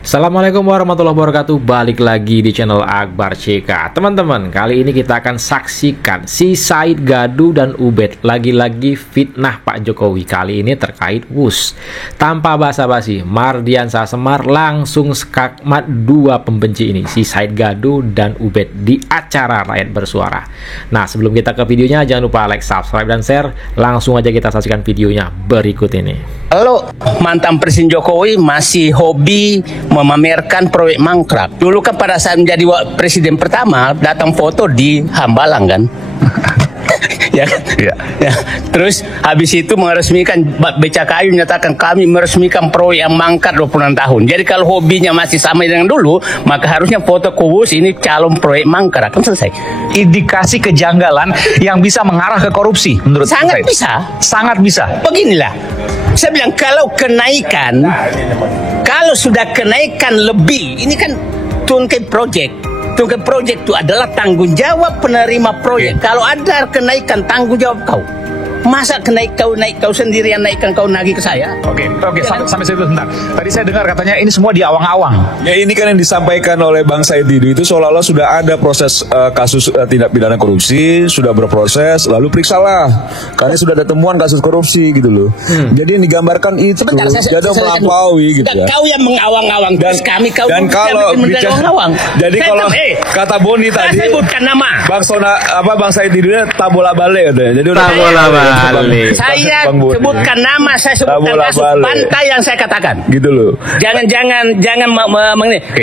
Assalamualaikum warahmatullahi wabarakatuh. Balik lagi di channel Akbar CK. Teman-teman, kali ini kita akan saksikan si Said Gaduh dan Ubed lagi-lagi fitnah Pak Jokowi. Kali ini terkait WUS. Tanpa basa-basi, Mardiansah Semar langsung skakmat dua pembenci ini, si Said Gaduh dan Ubed, di acara Rakyat Bersuara. Nah, sebelum kita ke videonya, jangan lupa like, subscribe, dan share. Langsung aja kita saksikan videonya berikut ini. Kalau mantan Presiden Jokowi masih hobi memamerkan proyek mangkrak. Dulu kan pada saat menjadi presiden pertama datang foto di Hambalang kan. Ya, ya. Terus habis itu meresmikan BCKI menyatakan kami meresmikan proyek yang mangkrak 26 tahun. Jadi kalau hobinya masih sama dengan dulu, maka harusnya foto kubus ini calon proyek mangkrak. Kan selesai. Indikasi kejanggalan yang bisa mengarah ke korupsi menurut Sangat saya. bisa. Sangat bisa. Beginilah. Saya bilang kalau kenaikan, kalau sudah kenaikan lebih, ini kan tungkai project. Tungkai project itu adalah tanggung jawab penerima proyek. Kalau ada kenaikan, tanggung jawab kau. Masa naik kau sendirian, naikkan kau nagih ke saya? Oke, sampai situ sebentar. Tadi saya dengar katanya ini semua di awang-awang. Ya, ini kan yang disampaikan oleh Bang Said Didu itu seolah-olah sudah ada proses kasus tindak pidana korupsi, sudah berproses, lalu periksalah. Karena sudah ada temuan kasus korupsi gitu loh. Jadi yang digambarkan itu sudah melampaui gitu ya. Kau yang mengawang-awang, dan kami kau dan kalau mengawang. Jadi kalau kata Boni tadi, saya sebutkan nama. Bang Said Didu tabola balik katanya. Jadi udah Tabola balik. Saya sebutkan nama, saya sebutkan kasus Bantai yang saya katakan. Gitu loh. Jangan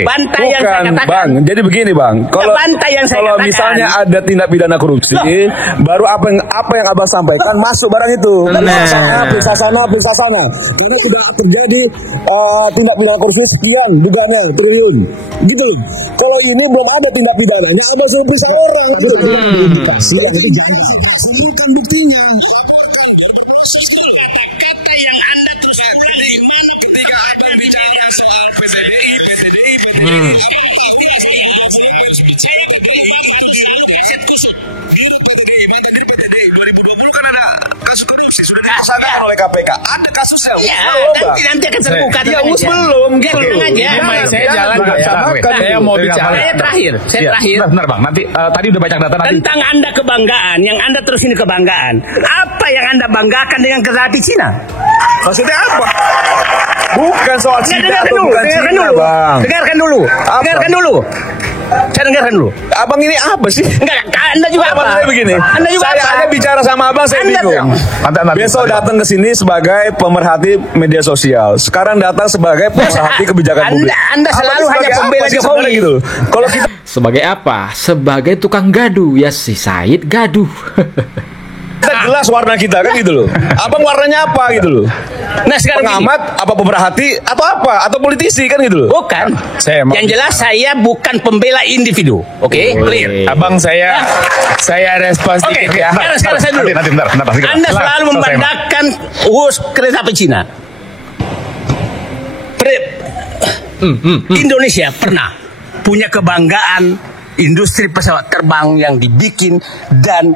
Bantai yang saya katakan. Bang, jadi begini Bang. Kalau misalnya ada tindak pidana korupsi, baru apa yang Abang sampaikan masuk barang itu. Periksa sana. Karena sudah terjadi tindak pidana korupsi sekian, dugaannya triliun. Gitu. Kalau ini belum ada tindak pidana, ada saya periksa orang. Bukan buktinya. Oleh KPK ada kasusnya. Ya, nanti akan terbuka. Ya, belum. Aja. Saya jalan. Saya mau bicara. Saya terakhir. Benar Bang. Nanti tadi udah banyak data tentang Anda kebanggaan, yang Anda terus ini kebanggaan. Apa yang Anda banggakan dengan kereta api Cina? Maksudnya apa? Bukan soal Cina atau bukan Cina, Bang. Dengarkan dulu. Saya dengarkan dulu. Abang ini apa sih? Enggak, Anda juga apa? Begini. Anda juga saya hanya bicara sama Abang, saya bingung. Besok datang ke sini sebagai pemerhati media sosial. Sekarang datang sebagai pemerhati kebijakan publik. Anda selalu hanya pembela Jokowi gitu. Kalau kita Sebagai apa? Sebagai tukang gaduh, ya si Said Gaduh. jelas warna kita kan gitu loh. Abang warnanya apa gitu loh? Nah, sekarang pengamat, apa pemerhati, atau apa? Atau politisi kan gitu loh? Bukan. Yang jelas saya bukan pembela individu. Oke, clear. Abang saya respons dikit ya. Sekarang saya dulu. Nanti, Anda selalu membandingkan WUS kereta api Cina. Indonesia pernah punya kebanggaan industri pesawat terbang yang dibikin dan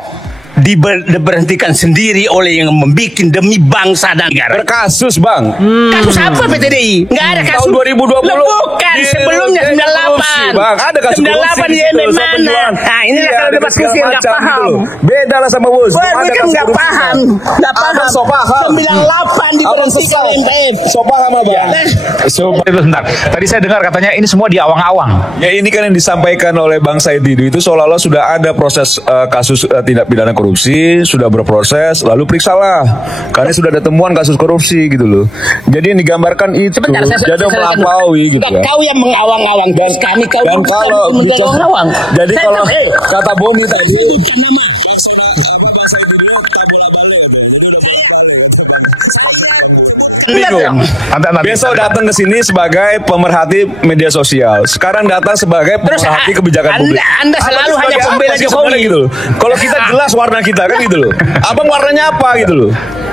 diberhentikan sendiri oleh yang membuat demi bangsa dan negara. Berkasus Bang. Kasus apa PTDI? Nggak ada kasus. Tahun 2020. Bukan, sebelumnya 98. Bang, ada kasus 98 di mana? Nah, inilah kalau debat kursi nggak paham. Gitu. Beda lah sama WUS. Wah, ini kan nggak paham. Nggak paham. So paham. 98 diberhentikan MPF. So paham Bang. Sebentar. Tadi saya dengar katanya ini semua di awang-awang. Ya, ini kan yang disampaikan oleh Bang Said Didu itu seolah-olah sudah ada proses kasus tindak pidana korupsi, sudah berproses, lalu periksalah. Karena sudah ada temuan kasus korupsi gitu loh. Jadi yang digambarkan itu jadi melampaui gitu ya. Kau yang mengawang-awang, dan kami kau dan kalau mengawang. Jadi kalau kata Boni tadi, besok datang ke sini sebagai pemerhati media sosial. Sekarang datang sebagai pemerhati kebijakan publik. Anda selalu hanya pembela Jokowi gitu loh. Kalau kita jelas warna kita kan gitu loh. Abang warnanya apa gitu loh?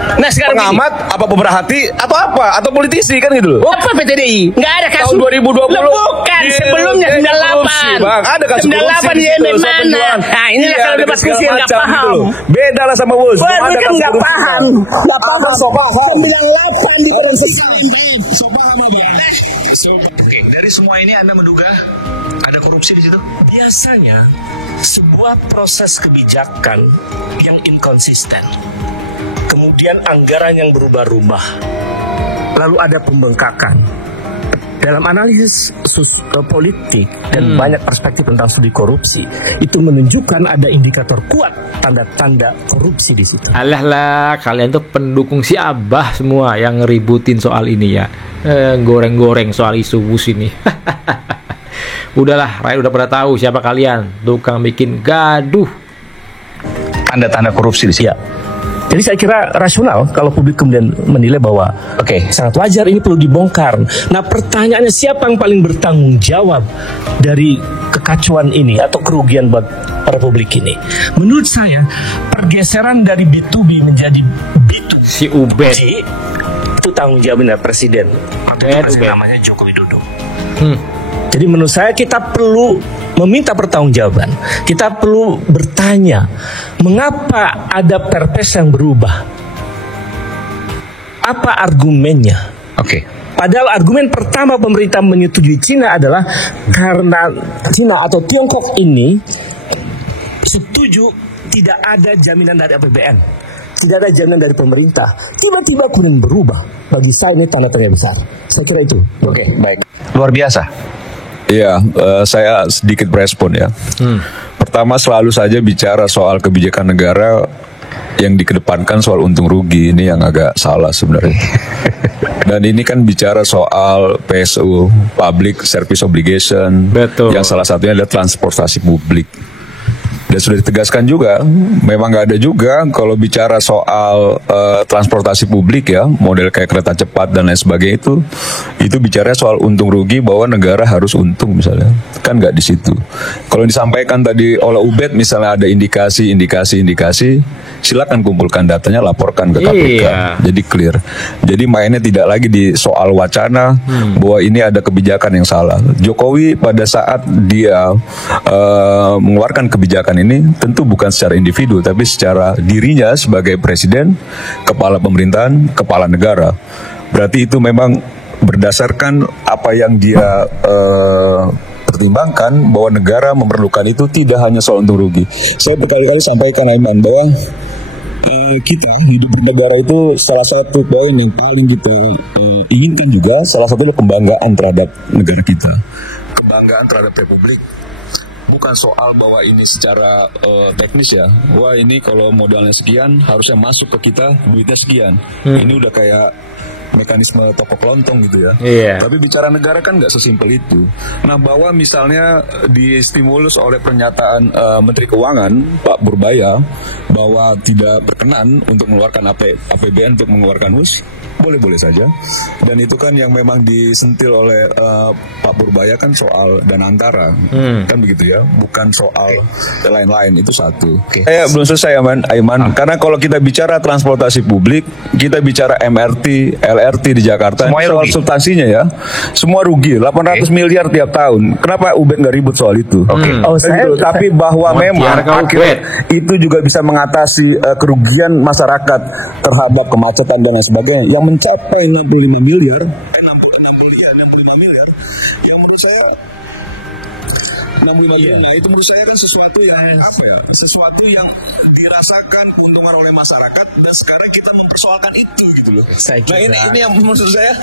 Nah, sekarang pengamat, apa pemerhati, atau apa? Atau politisi kan gitu loh. Apa PTDI? Nggak ada kasus. Tahun 2020. Bukan, sebelumnya 98. Bang, ada kasus 98 di mana? Nah, inilah kalau debat kursi nggak paham. Beda lah sama WUS. Wah, ini kan nggak paham. Nggak paham. 98 diberhentikan. So paham apa? Oke, dari semua ini Anda menduga ada korupsi di situ? Biasanya sebuah proses kebijakan yang inkonsisten, kemudian anggaran yang berubah-ubah, lalu ada pembengkakan. Dalam analisis politik dan banyak perspektif tentang studi korupsi, itu menunjukkan ada indikator kuat tanda-tanda korupsi di situ. Alah lah, kalian tuh pendukung si Abah semua yang ngeributin soal ini ya. Goreng-goreng soal isu bus ini. Udahlah, rakyat udah pada tahu siapa kalian, tukang bikin gaduh. Tanda-tanda korupsi di situ. Ya. Jadi saya kira rasional kalau publik kemudian menilai bahwa sangat wajar ini perlu dibongkar. Nah pertanyaannya, siapa yang paling bertanggung jawab dari kekacauan ini atau kerugian buat republik ini? Menurut saya pergeseran dari B2B menjadi B2C Si Ubed. itu tanggung jawabnya Presiden. Ubed. Namanya Joko Widodo. Jadi menurut saya kita perlu meminta pertanggungjawaban. Kita perlu bertanya, mengapa ada perpres yang berubah? Apa argumennya? Padahal argumen pertama pemerintah menyetujui Cina adalah karena Cina atau Tiongkok ini setuju tidak ada jaminan dari APBN, tidak ada jaminan dari pemerintah. Tiba-tiba kemudian berubah. Bagi saya ini tanda-tanda besar. Saya kira itu. Baik. Luar biasa. Iya, saya sedikit berespon ya. Pertama, selalu saja bicara soal kebijakan negara yang dikedepankan soal untung rugi, ini yang agak salah sebenarnya. Dan ini kan bicara soal PSU, Public Service Obligation. Betul. Yang salah satunya adalah transportasi publik. Dan sudah ditegaskan juga, memang nggak ada juga kalau bicara soal transportasi publik ya, model kayak kereta cepat dan lain sebagainya itu bicara soal untung rugi bahwa negara harus untung misalnya, kan nggak di situ. Kalau disampaikan tadi oleh Ubed misalnya ada indikasi, silakan kumpulkan datanya, laporkan ke KPK. Iya. Jadi clear. Jadi mainnya tidak lagi di soal wacana bahwa ini ada kebijakan yang salah. Jokowi pada saat dia mengeluarkan kebijakan ini tentu bukan secara individu tapi secara dirinya sebagai presiden, kepala pemerintahan, kepala negara. Berarti itu memang berdasarkan apa yang dia pertimbangkan bahwa negara memerlukan itu, tidak hanya soal untung rugi. Saya berkali-kali sampaikan Aiman bahwa kita hidup bernegara itu salah satu poin yang paling kita inginkan juga, salah satunya kebanggaan terhadap negara kita, kebanggaan terhadap republik. Bukan soal bahwa ini secara teknis ya, wah ini kalau modalnya sekian harusnya masuk ke kita duitnya sekian. Ini udah kayak mekanisme toko kelontong gitu ya. Tapi bicara negara kan nggak sesimpel itu. Nah, bahwa misalnya distimulus oleh pernyataan Menteri Keuangan Pak Purbaya bahwa tidak berkenan untuk mengeluarkan APBN untuk mengeluarkan HUS, boleh-boleh saja. Dan itu kan yang memang disentil oleh Pak Purbaya kan soal dana antara, kan begitu ya, bukan soal lain-lain. Itu satu. Saya belum selesai Aiman, karena kalau kita bicara transportasi publik, kita bicara MRT, LRT di Jakarta, soal substansinya ya, semua rugi, 800 miliar tiap tahun. Kenapa Ubed nggak ribut soal itu? Tapi bahwa memang akhirnya itu juga bisa mengatasi kerugian masyarakat terhadap kemacetan dan lain sebagainya yang mencapai 65 miliar. 65 miliar yang menurut saya 65 miliar, itu menurut saya kan sesuatu yang sesuatu yang dirasakan keuntungan oleh masyarakat, dan sekarang kita mempersoalkan itu gitu loh. Ini yang menurut saya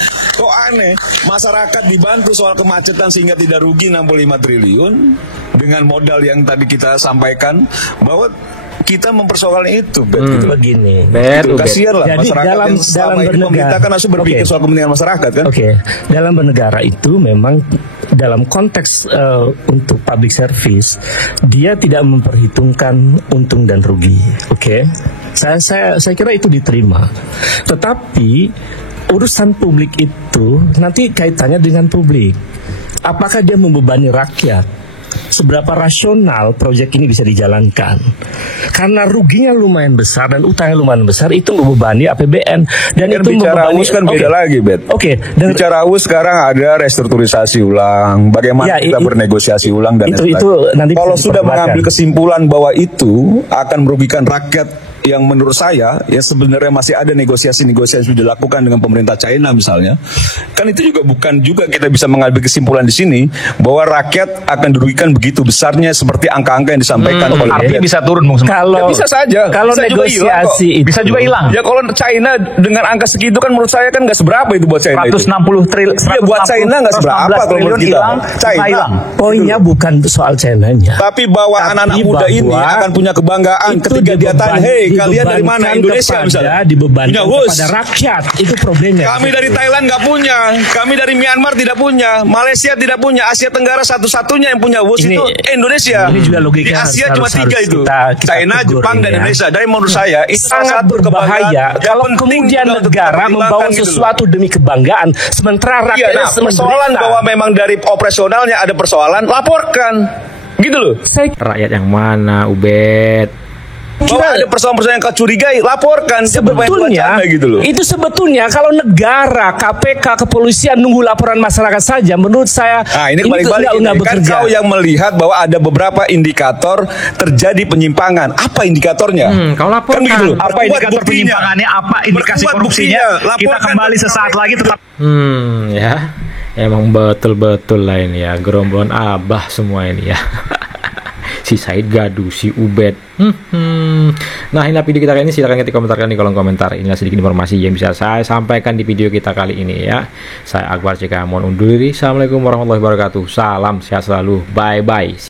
kok aneh, masyarakat dibantu soal kemacetan sehingga tidak rugi 65 triliun dengan modal yang tadi kita sampaikan, bahwa kita mempersoalkan itu, gitu. Begini. Kasihan lah masyarakat dalam pemerintah kan harus berpikir soal kepentingan masyarakat kan. Dalam bernegara itu memang dalam konteks untuk public service dia tidak memperhitungkan untung dan rugi. Saya kira itu diterima. Tetapi urusan publik itu nanti kaitannya dengan publik. Apakah dia membebani rakyat? Seberapa rasional proyek ini bisa dijalankan? Karena ruginya lumayan besar dan utangnya lumayan besar, itu membebani APBN, dan itu bicara membebani, US kan beda lagi, Bet. Dan bicara US sekarang ada restrukturisasi ulang, bagaimana kita bernegosiasi ulang dan itu nanti kalau sudah mengambil kesimpulan bahwa itu akan merugikan rakyat yang menurut saya ya sebenarnya masih ada negosiasi-negosiasi yang sudah dilakukan dengan pemerintah China misalnya, kan itu juga bukan juga kita bisa mengambil kesimpulan di sini bahwa rakyat akan dirugikan begitu besarnya seperti angka-angka yang disampaikan oleh Artinya bisa turun, Bung. ya bisa saja. Kalau Bisa juga hilang kok. negosiasi itu Bisa juga hilang. Ya kalau China dengan angka segitu kan menurut saya kan nggak seberapa itu buat China itu. 160 triliun. Ya buat China nggak seberapa kalau menurut kita. hilang. China hilang. poinnya bukan soal China-nya. Tapi bahwa anak-anak muda ini akan punya kebanggaan ketika dia tanya, hei kalian dari mana? Indonesia misalnya. Dibebankan Punya bus. kepada rakyat. Itu problemnya. Kami dari Thailand nggak punya, kami dari Myanmar tidak punya, Malaysia tidak punya, Asia Tenggara satu-satunya yang punya WUS Ini- itu Indonesia. ini juga logika Di Asia harus- cuma harus 3 itu, kita China, tegur Jepang, ini dan ya. Indonesia. Dan menurut saya itu salah Sangat satu kebanggaan berbahaya yang kalau penting kemudian juga untuk negara kita membawa pertimbangkan gitu loh. sesuatu demi kebanggaan, sementara Iya, rakyat nah, persoalan bahwa memang dari operasionalnya ada persoalan, laporkan, gitu loh. Rakyat yang mana, Ubed? Bahwa ada persoalan-persoalan yang kau curigai, laporkan. Dia bermain sebetulnya wacana gitu loh. itu sebetulnya kalau negara, KPK, kepolisian nunggu laporan masyarakat saja, menurut saya Nah ini kembali-balik nggak kan bekerja. kau yang melihat bahwa ada beberapa indikator terjadi penyimpangan. Apa indikatornya? Kau laporkan. Kan begitu loh. Apa Perkuat indikator buktinya. penyimpangannya? Apa indikasi Perkuat korupsinya? buktinya. Kita Laporkan kembali dan sesaat lagi tetap. Ya, emang betul-betul lah ini ya, gerombolan abah semua ini ya. Si Said Gaduh, si Ubed. Nah, inilah video kita kali ini. Silahkan ketik komentar di kolom komentar. Inilah sedikit informasi yang bisa saya sampaikan di video kita kali ini ya. Saya Akbar CK, mohon undur diri. Assalamualaikum warahmatullahi wabarakatuh. Salam sehat selalu. Bye-bye.